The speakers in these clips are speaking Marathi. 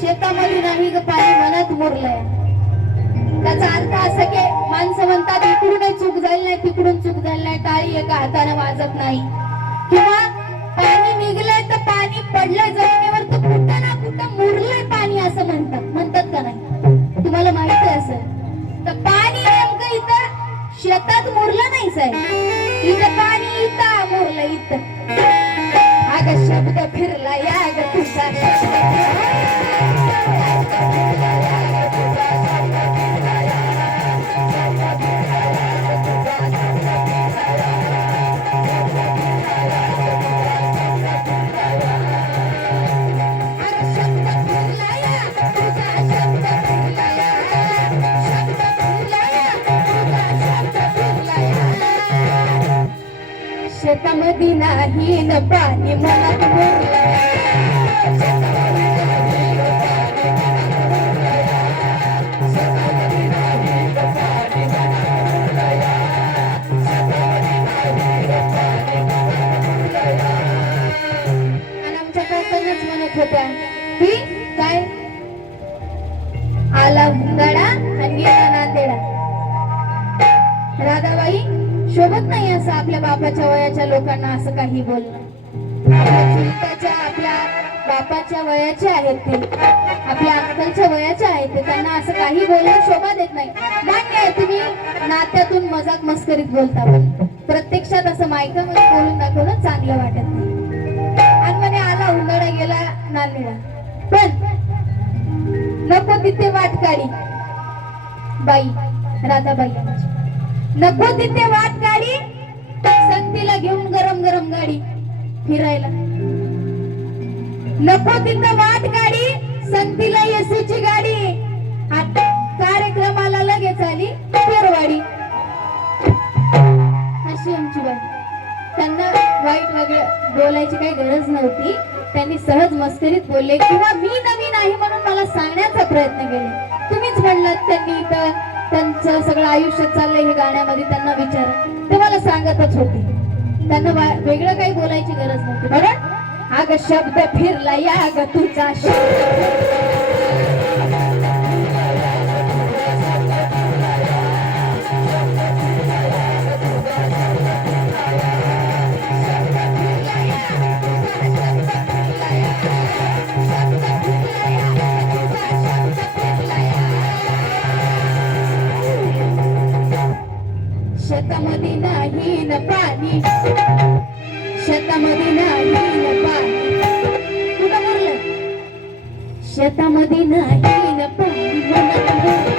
शेतामध्ये नाही ग पाणी मनात मुरलंय. त्याचा अर्थ असं की माणसं म्हणतात इकडूनही चूक झाली नाही तिकडून चूक झाली नाही टाळी एका हाताने वाजत नाही. किंवा पाणी निघलंय तर पाणी पडलं जमिनीवर शेतात मुरलं नाही साहेब. इथं पाणी इथं मुरलं इथं. अग शब्द फिरला या पाणी मनात आणि आमच्या काकांनाच म्हणत होत्या की काय? आला हुंदाडा आणि गेला नांदेडा राधाबाई शोभत नाही असं आपल्या बापाच्या वयाच्या लोकांना असं काही बोलणं. आपल्या आपल्या बापाच्या वयाचे आहेत ते. आपल्या अंकलच्या वयाचे आहेत ते. त्यांना असं काही बोलणं शोभा देत नाही. मान्य आहे तुम्ही नात्यातून मजाक मस्करीत बोलता पण. प्रत्यक्षात असं मायकामध्ये बोलून दाखवणं चांगलं वाटत नाही. आणि म्हणे आला उन्हाळा गेला नांदेडा पण नको तिथे वाट काढी बाई राधाबाई. नको तिथे वाट काढी संगतीला घेऊन गरम गरम गाडी फिरायला. नको तिथे वाट काढी संगतीला एसीची गाडी. आता कार्यक्रमाला लगेच आली फेरवाडी. अशी आमची बाई. त्यांना वाईट वेगळं बोलायची काही गरज नव्हती. त्यांनी सहज मस्करीत बोलले किंवा मी नवीन आहे म्हणून मला सांगण्याचा प्रयत्न केला. तुम्हीच म्हणलात त्यांनी इथं त्यांचं सगळं आयुष्य चाललंय हे गाण्यामध्ये त्यांना विचारा. ते मला सांगतच होते. त्यांना वा- वेगळं काही बोलायची गरज नव्हती बरं अग शब्द फिरला या ग तुझा शब्द. शेतामध्ये नाही न पाणी. शेतामध्ये नाही न पाणी. कुठं मुरलं? शेतामध्ये नाही न पाणी.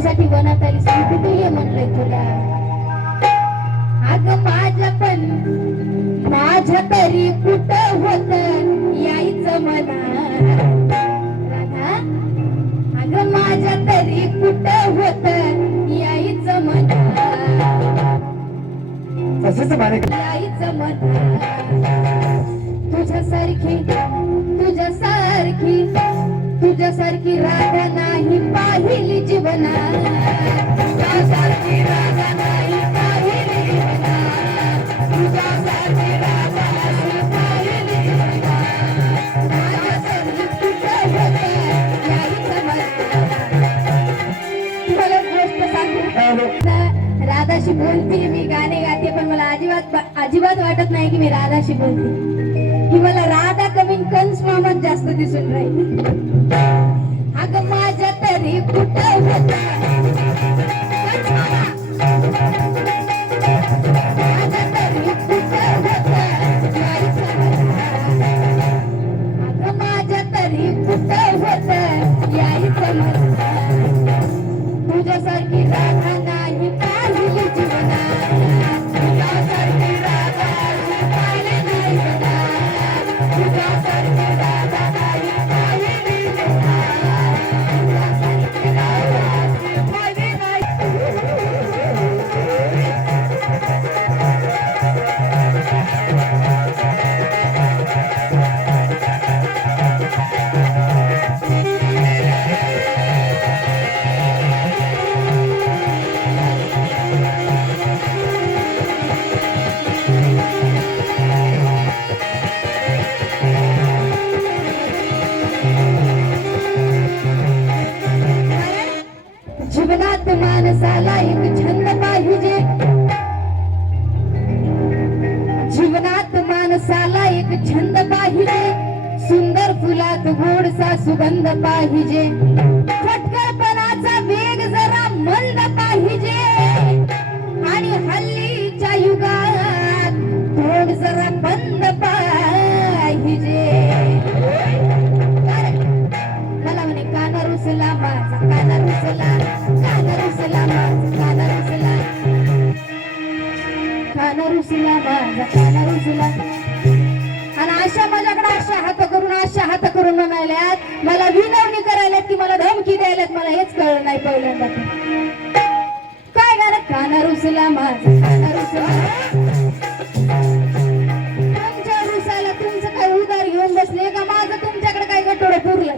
माझ्यासाठी वनात आली सांग कुठे ये म्हणलंय तुला. अगं माझ्या पण माझ्या तरी कुठं होत यायचं राधा अगं माझ्या तरी कुठं होत यायचं माने यायचं म्हणा तुझ्यासारखी तुझ्यासारखी तुझ्यासारखी राधा नाही पाहिली जीवना राधा नाही पाहिली तुझ्यासारखी राधा राधाशी बोलते मी गाणे गाते पण मला अजिबात अजिबात वाटत नाही की मी राधाशी बोलते. कमी जास्त दिसून राहील. अगं माझ्या तरी कुठं होता? माणसाला एक छंद पाहिजे. जीवनात माणसाला एक छंद पाहिजे. सुंदर फुलात गोडसा सुगंध पाहिजे. करून करून म्हणाल्यात मला विनवणी करायला की मला धमकी द्यायल्यात मला हेच कळलं नाही पहिल्यांदा तर. काय गाणं काना रुसला माझा तुमच्या रुसाला तुमचं काय उदार घेऊन बसले का? माझं तुमच्याकडे काही कटोडं पुरलं?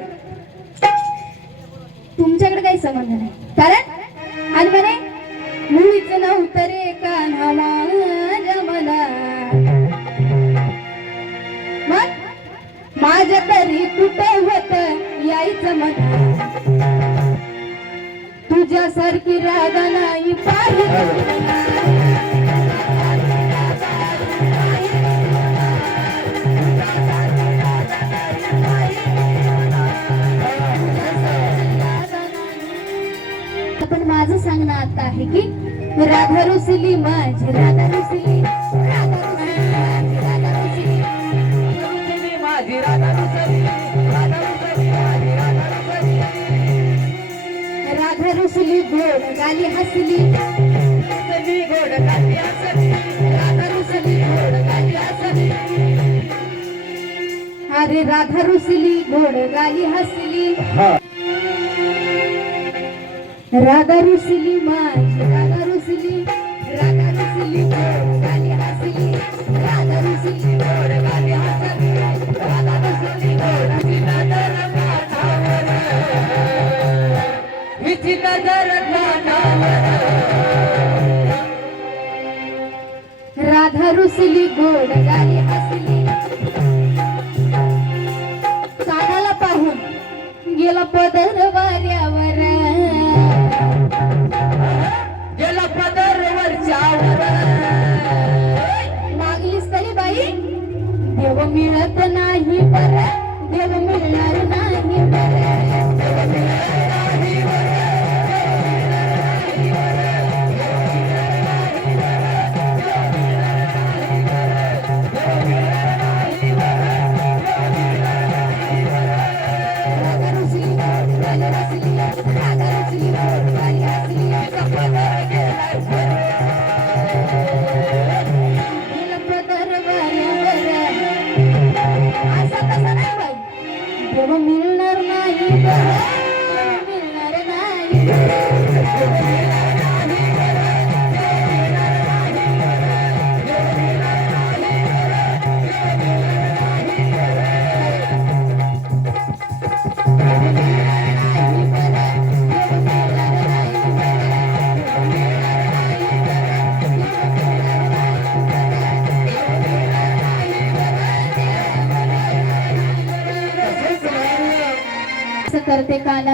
तुमच्याकडे काही संबंध नाही. कारण? आणि म्हणे आहे की? राधा रुसली माझी राधा रुसली. राधा रुसली माझी राधा रुसली रुसली माझी राधा रुसली राधा रुसली माझी राधा रुसली राधा रुसली गोड गाली हसली. रुसली गोड गाली हसली राधा रुसली गोड गाली हसली. अरे राधा रुसली गोड गाली हसली राधा रुसली माझी राधा रुसली राधा रुसली गोड गाली हसली. राधा रुसली गोड गाली हसली. राधा रुसली गोड हिची नजर कानावर हिची नजर राधा रुसली गोड गाली हसली. कानाला पाहून गेला पदर मिळत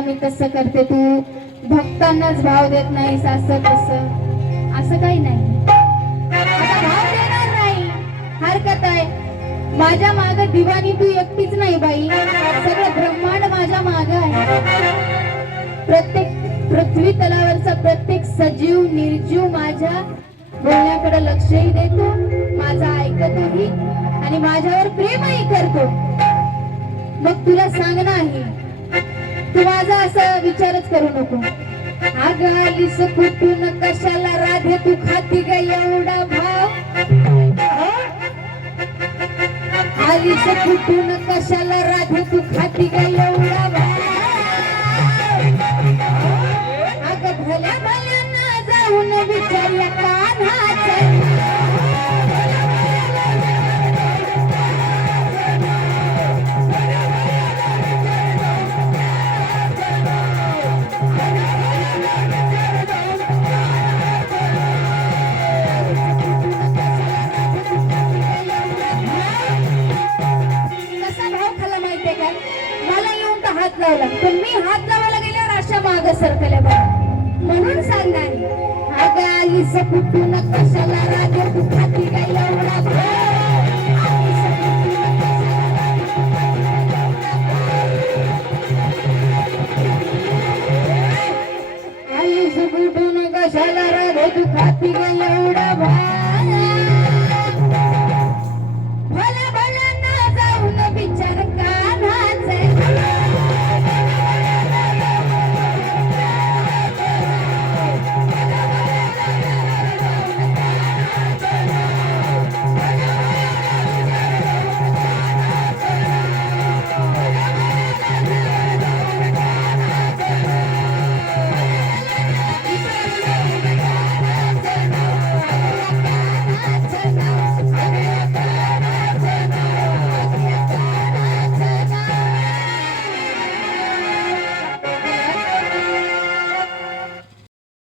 मी तसं करते तू? भक्तांनाच भाव देत नाहीस असं तसं असं काही नाही. भाव देणार नाही. हरकत आहे. माझ्या माग दिवाणी तू एकटीच नाही बाई. सगळं ब्रह्मांड माझ्या माग आहे. प्रत्येक पृथ्वी तलावरचा प्रत्येक सजीव निर्जीव माझ्या बोलण्याकडे लक्षही देतो माझा ऐकतोही आणि माझ्यावर प्रेमही करतो. मग तुला सांगणं आहे तू माझा असा विचारच करू नको. अग आलीस कुठून? कशाला राधे? तू खाती ग एवढा भाव? आलीस कुठून? कशाला राधे? तू खाती ग एवढा भाव? काय मला येऊन तर हात लावला. पण मी हात लावायला गेल्यावर अशा माग सरकल्या बघा. म्हणून सांगणार अगं आलीस कुठून? कशाला राजे दुखाती गाई एवढा भर? कशाला राजे दुखाती गाई एवढा भर?